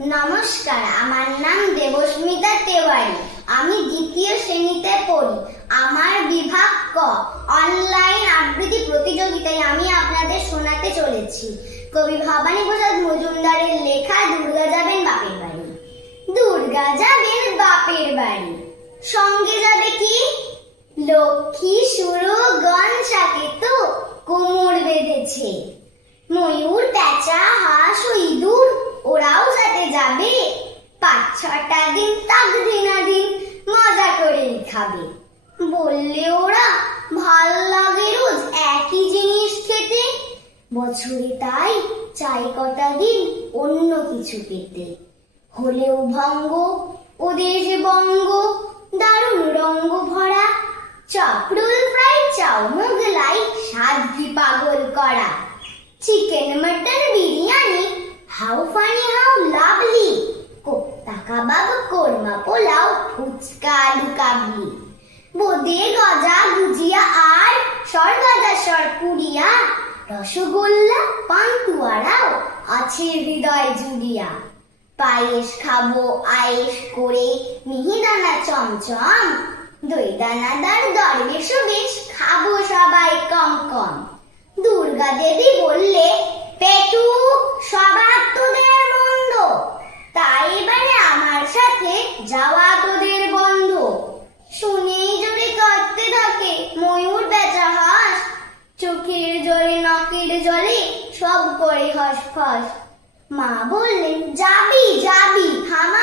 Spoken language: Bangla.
নমস্কার, আমার নাম দেবস্মিতা তেওয়ারি। আমি দ্বিতীয় শ্রেণীতে পড়ি। আমার বিভাগ ক। অনলাইন আবৃত্তি প্রতিযোগিতায় আমি আপনাদের শোনাতে চলেছি। কবি ভবানী প্রসাদ মজুমদারের লেখা দুর্গা যাবেন বাপের বাড়ি। দুর্গা যাবেন বাপের বাড়ি। সঙ্গে যাবে কি? লক্ষ্মী সুরু গন সাকে তো কোমর বেঁধেছে। ময়ূর পেঁচা ছটা দিন তাক দিনাদিন মজা করে খাবে। বললে ওরা, ভালো লাগে রোজ একই জিনিস খেতে। বছরে তাই চাই কটা দিন অন্য কিছু পেতে। হলেও ভঙ্গ ওদের যে বঙ্গ, দারুণ রঙ্গ ভরা। চপরুল ফ্রাই চাও মোগলাই কি পাগল করা। Chicken, mutton, biryani how funny kebab korma pulao, phuchka, আলু কাবলি। গজা গুজিয়া আর সর গজা সর পুরিয়া রসগোল্লা, পান্তুয়ারাও আছে হৃদয় জুড়িয়া। পায়েস খাব, আয়েস করে, মিহিদানা চমচম। দই দানাদার বেশ খাব সবাই কম কম। দুর্গা দেবী বললে, পেটু সবার তোদের বন্ধ তাই এবারে আমার সাথে যাওয়া তোদের বন্ধ। শুনেই জোরে কাঁদতে থাকে, ময়ূর বেচা হাস। চোখের জলে, নাকের জলে সব করে হস ফস মা বললেন, যাবি যাবি, থামা